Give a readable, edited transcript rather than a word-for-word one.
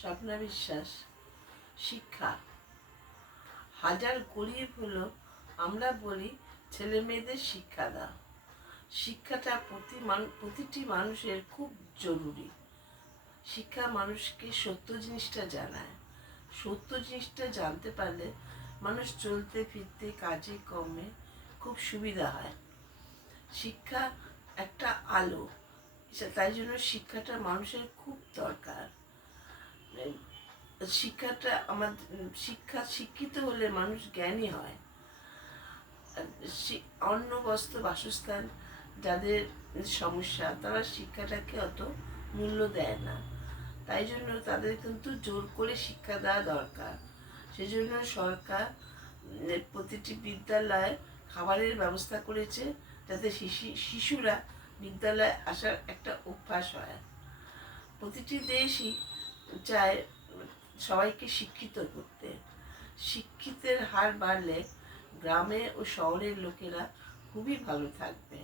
স্বপ্না বিশ্বাস। শিক্ষা হাজার গরিব হলো, আমরা বলি ছেলে মেয়েদের শিক্ষা দাও। শিক্ষাটা প্রতিটি মানুষের খুব জরুরি। শিক্ষা মানুষকে সত্য জিনিসটা জানায়। সত্য জিনিসটা জানতে পারলে মানুষ চলতে ফিরতে কাজে কর্মে খুব সুবিধা হয়। শিক্ষা একটা আলো, তাই জন্য শিক্ষাটা মানুষের খুব দরকার। শিক্ষাটা শিক্ষিত হলে মানুষ জ্ঞানী হয়। অন্ন বস্ত্র বাসস্থান যাদের সমস্যা, তারা শিক্ষাটাকে অত মূল্য দেয় না। তাই জন্য তাদের কিন্তু জোর করে শিক্ষা দেওয়া দরকার। সেজন্য সরকার প্রতিটি বিদ্যালয়ে খাবারের ব্যবস্থা করেছে, যাতে শিশুরা বিদ্যালয়ে আসার একটা অভ্যাস হয়। প্রতিটি দেশই চায় সবাইকে শিক্ষিত করতে। শিক্ষিতের হার বাড়লে গ্রামে ও শহরের লোকেরা খুবই ভালো থাকবে।